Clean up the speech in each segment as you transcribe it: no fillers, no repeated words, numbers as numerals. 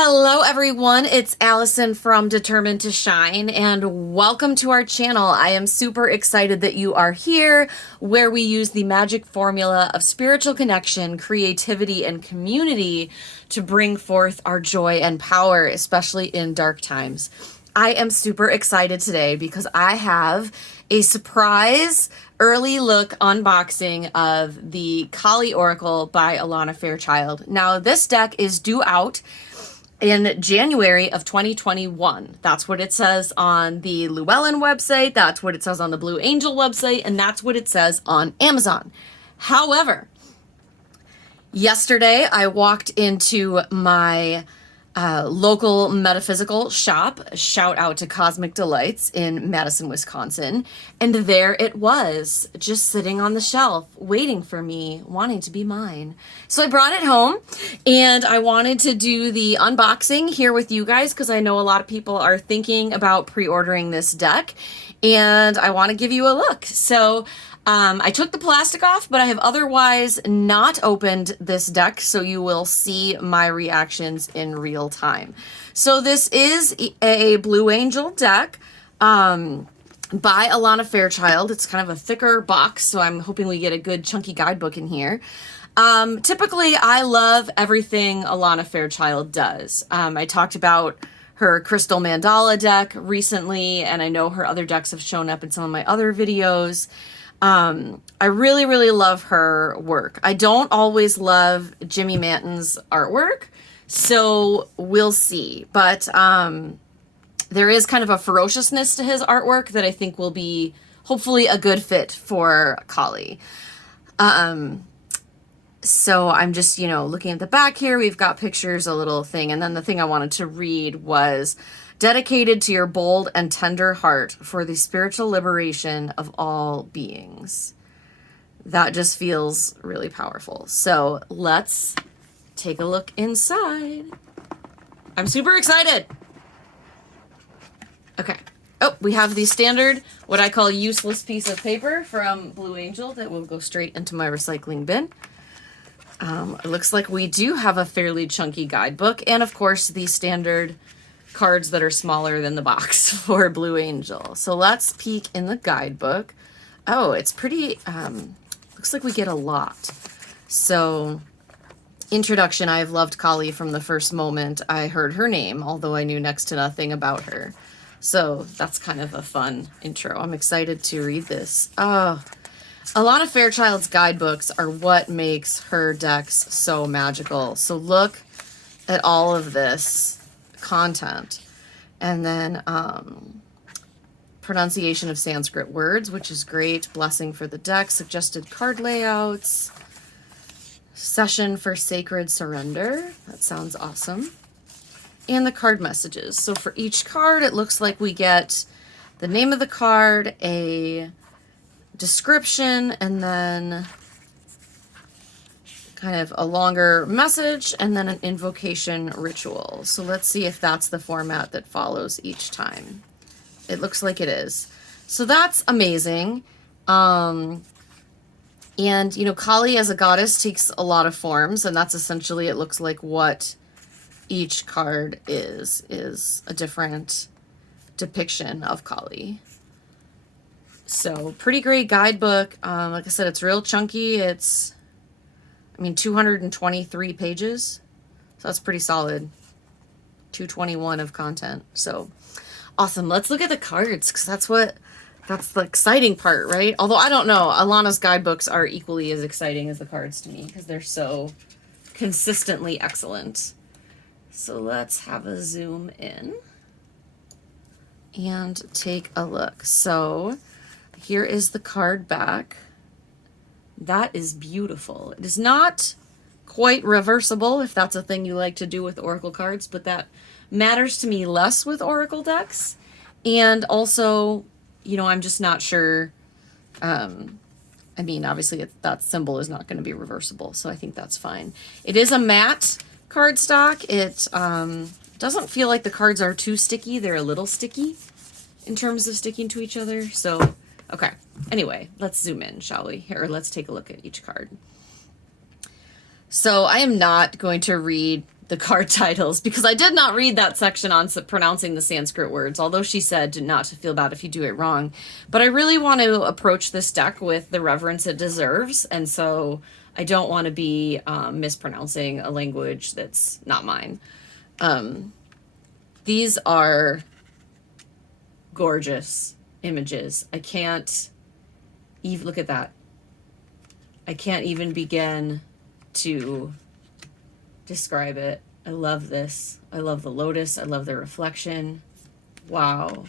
Hello everyone, it's Allyson from Determined to Shine and welcome to our channel. I am super excited that you are here where we use the magic formula of spiritual connection, creativity, and community to bring forth our joy and power, especially in dark times. I am super excited today because I have a surprise early look unboxing of the Kali Oracle by Alana Fairchild. Now this deck is due out in January of 2021. That's what it says on the Llewellyn website, that's what it says on the Blue Angel website, and that's what it says on Amazon. However, yesterday I walked into my local metaphysical shop, shout out to Cosmic Delights in Madison, Wisconsin, and there it was, just sitting on the shelf, waiting for me, wanting to be mine. So I brought it home, and I wanted to do the unboxing here with you guys, because I know a lot of people are thinking about pre-ordering this deck, and I want to give you a look. So I took the plastic off, but I have otherwise not opened this deck, so you will see my reactions in real time. So this is a Blue Angel deck by Alana Fairchild. It's kind of a thicker box, so I'm hoping we get a good chunky guidebook in here. Typically, I love everything Alana Fairchild does. I talked about her Crystal Mandala deck recently, and I know her other decks have shown up in some of my other videos. I really, really love her work. I don't always love Jimmy Manton's artwork, so we'll see. But there is kind of a ferociousness to his artwork that I think will be hopefully a good fit for Kali. So I'm just, looking at the back here. We've got pictures, a little thing. And then the thing I wanted to read was, dedicated to your bold and tender heart for the spiritual liberation of all beings. That just feels really powerful. So let's take a look inside. I'm super excited. Okay. Oh, we have the standard, what I call useless piece of paper from Blue Angel that will go straight into my recycling bin. It looks like we do have a fairly chunky guidebook, and of course the standard cards that are smaller than the box for Blue Angel. So let's peek in the guidebook. Oh, it's pretty, looks like we get a lot. So, introduction, I've loved Kali from the first moment I heard her name, although I knew next to nothing about her. So that's kind of a fun intro. I'm excited to read this. Oh, Alana Fairchild's guidebooks are what makes her decks so magical. So look at all of this content, and then pronunciation of Sanskrit words, which is great, blessing for the deck, suggested card layouts, session for sacred surrender, that sounds awesome, and the card messages. So for each card, it looks like we get the name of the card, a description, and then kind of a longer message, and then an invocation ritual. So let's see if that's the format that follows each time. It looks like it is. So that's amazing. And, Kali as a goddess takes a lot of forms, and that's essentially, it looks like what each card is a different depiction of Kali. So pretty great guidebook. Like I said, it's real chunky. It's 223 pages, so that's pretty solid. 221 of content, so awesome. Let's look at the cards, because that's the exciting part, right? Although I don't know, Alana's guidebooks are equally as exciting as the cards to me, because they're so consistently excellent. So let's have a zoom in and take a look. So here is the card back. That is beautiful. It is not quite reversible, if that's a thing you like to do with Oracle cards, but that matters to me less with Oracle decks. And also, I'm just not sure. Obviously that symbol is not going to be reversible, so I think that's fine. It is a matte cardstock. It doesn't feel like the cards are too sticky. They're a little sticky in terms of sticking to each other, so okay. Anyway, let's zoom in, shall we? Here, let's take a look at each card. So I am not going to read the card titles, because I did not read that section on pronouncing the Sanskrit words, although she said not to feel bad if you do it wrong. But I really want to approach this deck with the reverence it deserves, and so I don't want to be mispronouncing a language that's not mine. These are gorgeous images. I can't even look at that. I can't even begin to describe it. I love this. I love the lotus. I love the reflection. Wow.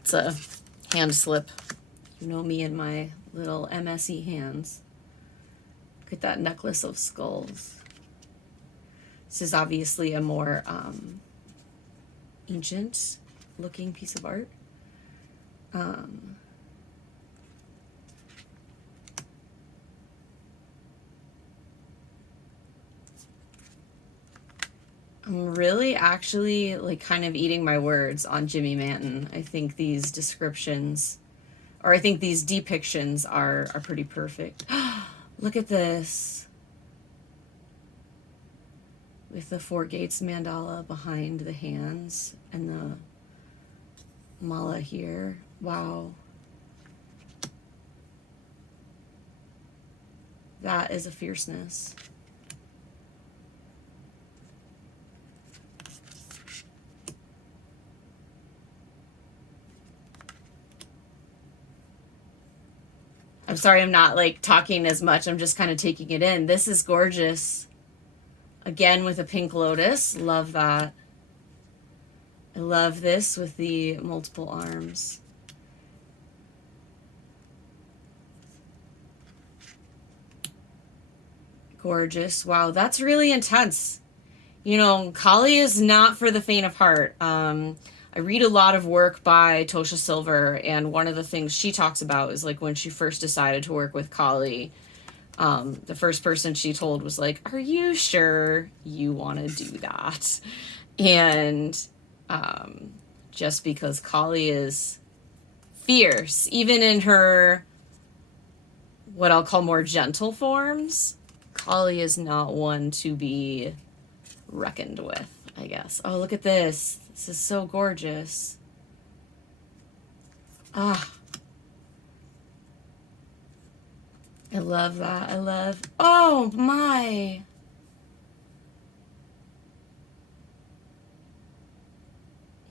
It's a hand slip. You know me and my little MSE hands. Look at that necklace of skulls. This is obviously a more ancient looking piece of art. I'm really actually like kind of eating my words on Jimmy Manton. I think these descriptions, or I think these depictions are pretty perfect. Look at this. With the Four Gates mandala behind the hands and the mala here. Wow. That is a fierceness. I'm sorry I'm not like talking as much. I'm just kind of taking it in. This is gorgeous. Again with a pink lotus. Love that. I love this with the multiple arms. Gorgeous. Wow, that's really intense. You know, Kali is not for the faint of heart. I read a lot of work by Tosha Silver, and one of the things she talks about is like when she first decided to work with Kali, the first person she told was like, "Are you sure you want to do that?" And just because Kali is fierce, even in her what I'll call more gentle forms, Kali is not one to be reckoned with, I guess. Oh, look at this. This is so gorgeous. Ah. I love that. I love... Oh, my.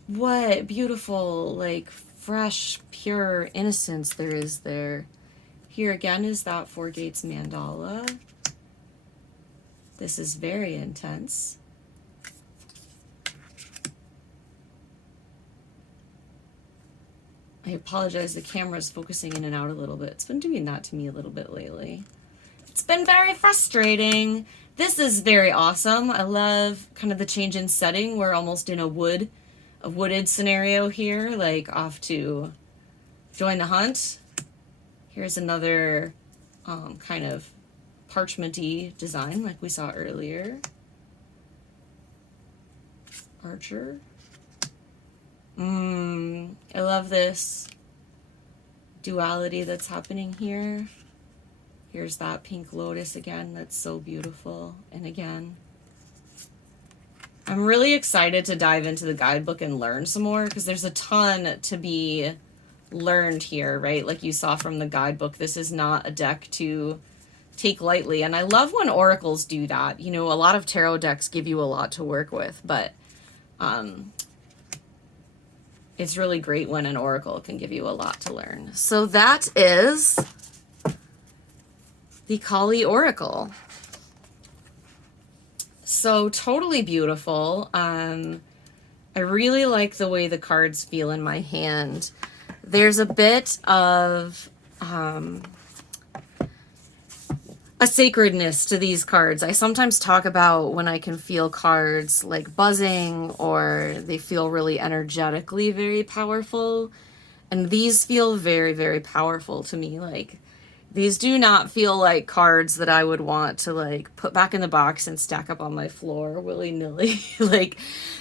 What beautiful, like, fresh, pure innocence there is there. Here again is that Four Gates mandala. This is very intense. I apologize, the camera's focusing in and out a little bit. It's been doing that to me a little bit lately. It's been very frustrating. This is very awesome. I love kind of the change in setting. We're almost in a wooded scenario here, like off to join the hunt. Here's another kind of parchment-y design like we saw earlier. Archer. I love this duality that's happening here. Here's that pink lotus again. That's so beautiful. And again, I'm really excited to dive into the guidebook and learn some more because there's a ton to be learned here, right? Like you saw from the guidebook, this is not a deck to take lightly. And I love when oracles do that. You know, a lot of tarot decks give you a lot to work with, but it's really great when an oracle can give you a lot to learn. So that is the Kali Oracle. So totally beautiful. I really like the way the cards feel in my hand. There's a bit of a sacredness to these cards. I sometimes talk about when I can feel cards like buzzing or they feel really energetically very powerful. And these feel very, very powerful to me. Like these do not feel like cards that I would want to like put back in the box and stack up on my floor willy-nilly. Like,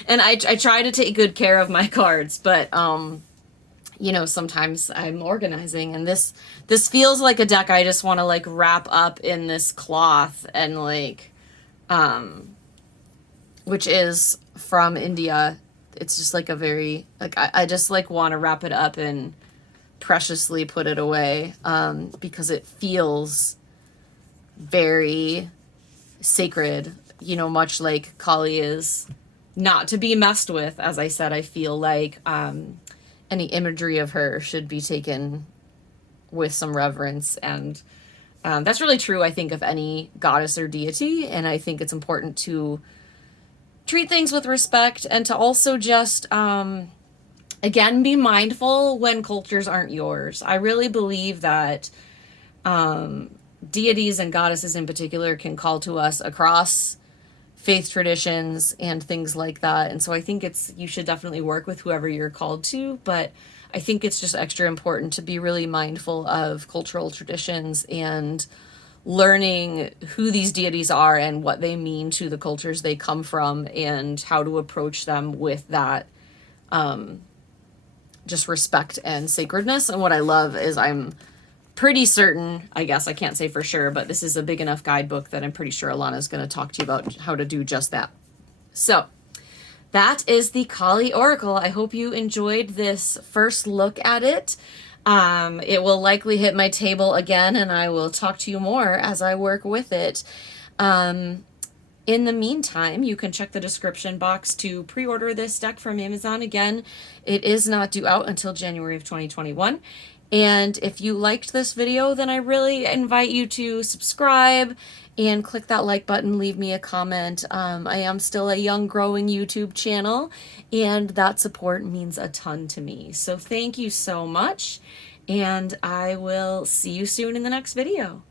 and I try to take good care of my cards, but sometimes I'm organizing, and this feels like a deck I just want to like wrap up in this cloth and like which is from India. It's just like a very like I just like want to wrap it up and preciously put it away because it feels very sacred, much like Kali is not to be messed with. As I said, I feel like any imagery of her should be taken with some reverence. And that's really true, I think, of any goddess or deity. And I think it's important to treat things with respect and to also just, again, be mindful when cultures aren't yours. I really believe that deities and goddesses in particular can call to us across faith traditions and things like that. And so I think you should definitely work with whoever you're called to, but I think it's just extra important to be really mindful of cultural traditions and learning who these deities are and what they mean to the cultures they come from and how to approach them with that just respect and sacredness. And what I love is I'm pretty certain, I guess I can't say for sure, but this is a big enough guidebook that I'm pretty sure Alana's going to talk to you about how to do just that. So that is the Kali Oracle. I hope you enjoyed this first look at it. It will likely hit my table again, and I will talk to you more as I work with it. In the meantime, you can check the description box to pre-order this deck from Amazon. Again, it is not due out until January of 2021. And if you liked this video, then I really invite you to subscribe and click that like button, leave me a comment. I am still a young, growing YouTube channel, and that support means a ton to me. So thank you so much, and I will see you soon in the next video.